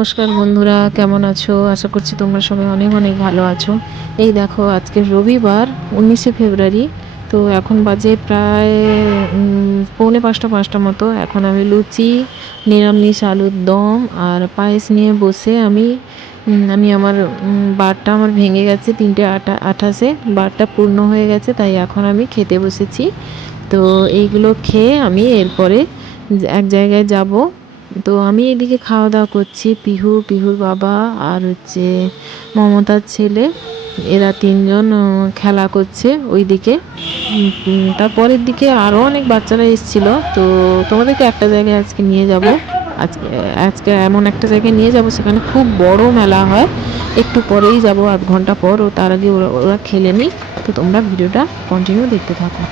নমস্কার বন্ধুরা, কেমন আছো? আশা করছি তোমরা সবাই অনেক অনেক ভালো আছো। এই দেখো, আজকে রবিবার, উনিশে ফেব্রুয়ারি। তো এখন বাজে প্রায় পৌনে পাঁচটা পাঁচটা মতো। এখন আমি লুচি, নিরামিষ আলুর দম আর পায়েস নিয়ে বসে আমি আমি আমার বারটা আমার ভেঙে গেছে, তিনটে আটা, আঠাশে। বারটা পূর্ণ হয়ে গেছে, তাই এখন আমি খেতে বসেছি। তো এইগুলো খেয়ে আমি এরপরে এক জায়গায় যাব। তো আমি এদিকে খাওয়া দাওয়া করছি। পিহু, পিহুর বাবা আর হচ্ছে মমতার ছেলে। এরা তিনজন খেলা করছে ওই দিকে তারপরের দিকে আরও অনেক বাচ্চারা এসেছিল। তো তোমাদেরকে একটা জায়গায় আজকে নিয়ে যাব। আজকে আজকে এমন একটা জায়গায় নিয়ে যাব সেখানে খুব বড় মেলা হয়। একটু পরেই যাব, আধ ঘণ্টা পর, ও, তার আগে ওরা ওরা খেলে নিই তো তোমরা ভিডিওটা কন্টিনিউ দেখতে থাকো।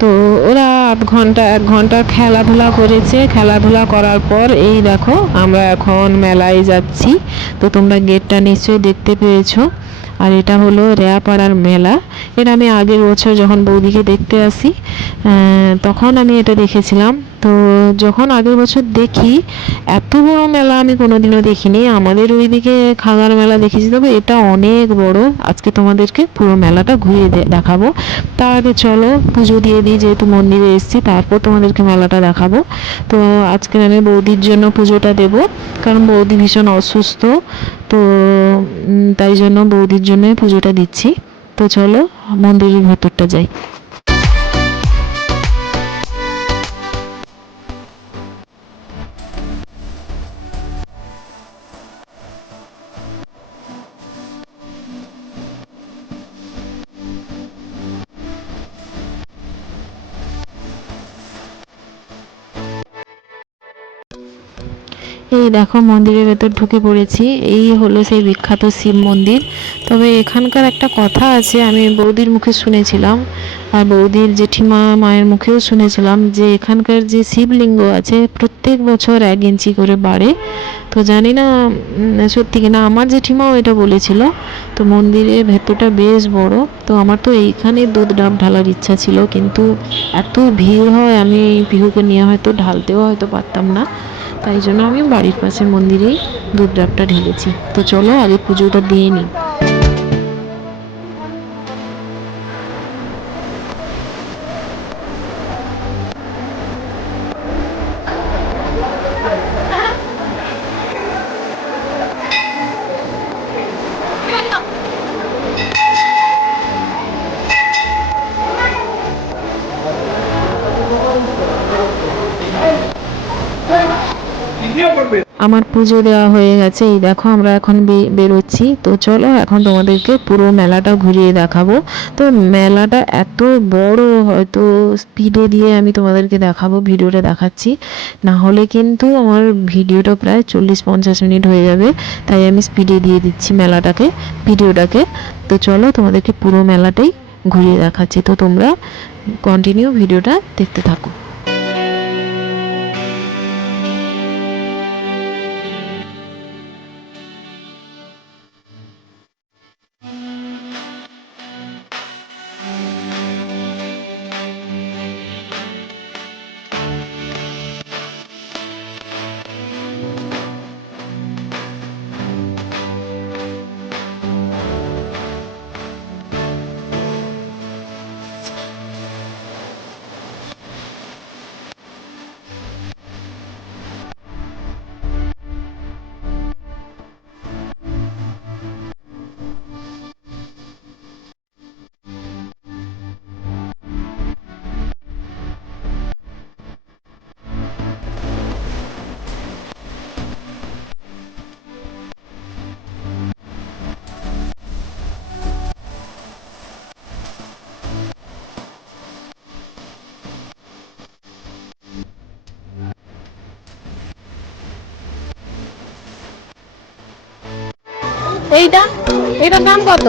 তো ওরা আধ ঘণ্টা, এক ঘণ্টা খেলাধুলা করেছে। খেলাধুলা করার পর এই দেখো, আমরা এখন মেলায় যাচ্ছি। তো তোমরা গেটটা নিশ্চয়ই দেখতে পেয়েছ। আর এটা হলো রেয়াপাড়ার মেলা। এটা আমি আগের বছর যখন বৌদিকে দেখতে আসি তখন আমি এটা দেখেছিলাম। তো যখন আগের বছর দেখি, এত বড় মেলা আমি কোনোদিনও দেখিনি। আমাদের ওইদিকে খাগার মেলা দেখেছি, তবে এটা অনেক বড়। আজকে তোমাদেরকে পুরো মেলাটা ঘুরিয়ে দেখাবো। তার আগে চলো, পুজো দিয়ে দিই, যেহেতু মন্দিরে এসেছি, তারপর তোমাদেরকে মেলাটা দেখাবো। তো আজকে আমি বৌদির জন্য পুজোটা দেব, কারণ বৌদি ভীষণ অসুস্থ, তো তাই জন্য বৌদির জন্যই পুজোটা দিচ্ছি। তো চলো, মন্দিরের ভেতরটা যাই। এই দেখো মন্দিরের ভেতর ঢুকে পড়েছি। এই হলো সেই বিখ্যাত শিব মন্দির। তবে এখানকার একটা কথা আছে, আমি বৌদির মুখে শুনেছিলাম, আর বৌদির জেঠিমা মায়ের মুখেও শুনেছিলাম যে এখানকার যে শিবলিঙ্গ আছে প্রত্যেক বছর এক ইঞ্চি করে বাড়ে। তো জানি না সত্যি কিনা, আমার জেঠিমাও এটা বলেছিল। তো মন্দিরের ভেতরটা বেশ বড়। তো আমার তো এইখানে দুধ ডাব ঢালার ইচ্ছা ছিল, কিন্তু এত ভিড় হয়, আমি পিহুকে নিয়ে হয়তো ঢালতেও হয়তো পারতাম না। তাই জন্য আমি বাড়ির পাশে মন্দিরেই দুধ ডাবটা ঢেলেছি। তো চলো আগে পুজোটা দিয়ে নিই। আমার পুজো দেওয়া হয়ে গেছে। এই দেখো, আমরা এখন বেরোচ্ছি। তো চলো, এখন তোমাদেরকে পুরো মেলাটা ঘুরিয়ে দেখাবো। তো মেলাটা এত বড়, হয়তো স্পিডে দিয়ে আমি তোমাদেরকে দেখাবো, ভিডিওটা দেখাচ্ছি। না হলে কিন্তু আমার ভিডিওটা প্রায় চল্লিশ পঞ্চাশ মিনিট হয়ে যাবে। তাই আমি স্পিডে দিয়ে দিচ্ছি মেলাটাকে, ভিডিওটাকে। তো চলো, তোমাদেরকে পুরো মেলাটাই ঘুরিয়ে দেখাচ্ছি। তো তোমরা কন্টিনিউ ভিডিওটা দেখতে থাকো। এইটা? এটার দাম কত?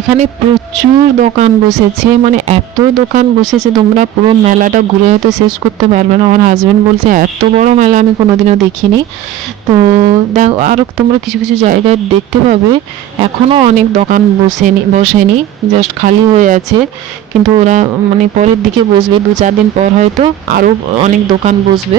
এখানে প্রচুর দোকান বসেছে মানে এত দোকান বসেছে, তোমরা পুরো মেলাটা ঘুরে হয়তো শেষ করতে পারবে না। আমার হাজব্যান্ড বলছে, এত বড় মেলা আমি কোনোদিনও দেখিনি। তো দেখো আরও তোমরা কিছু কিছু জায়গায় দেখতে পাবে। এখনও অনেক দোকান বসেনি বসেনি জাস্ট খালি হয়ে আছে। কিন্তু ওরা মানে পরের দিকে বসবে দু চার দিন পর হয়তো আরও অনেক দোকান বসবে।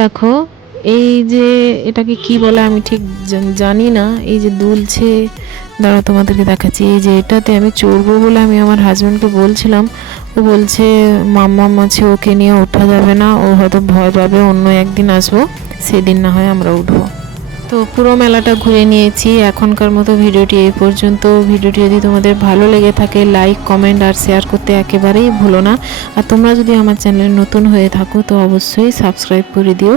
দেখো, এই যে এটাকে কি বলে আমি ঠিক জানি না। এই যে দুলছে দাঁড়া তোমাদেরকে দেখাচ্ছি। এই যে এটাতে আমি চড়বো বলে আমি আমার হাজব্যান্ডকে বলছিলাম। ও বলছে মাম্মা মাছে ওকে নিয়ে ওঠা যাবে না। ও হয়তো ভয় পাবে, অন্য একদিন আসব। সেদিন না হয় আমরা উঠবো। তো পুরো মেলাটা ঘুরে নিয়েছি। এখনকার মতো ভিডিওটি এই পর্যন্ত। ভিডিওটি যদি তোমাদের ভালো লেগে থাকে লাইক কমেন্ট আর শেয়ার করতে একেবারেই ভুলো না। আর তোমরা যদি আমার চ্যানেলে নতুন হয়ে থাকো, তো অবশ্যই সাবস্ক্রাইব করে দিও।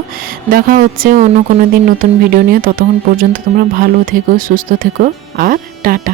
দেখা হচ্ছে অন্য কোনো দিন নতুন ভিডিও নিয়ে। ততক্ষণ পর্যন্ত তোমরা ভালো থেকো, সুস্থ থেকো আর টাটা।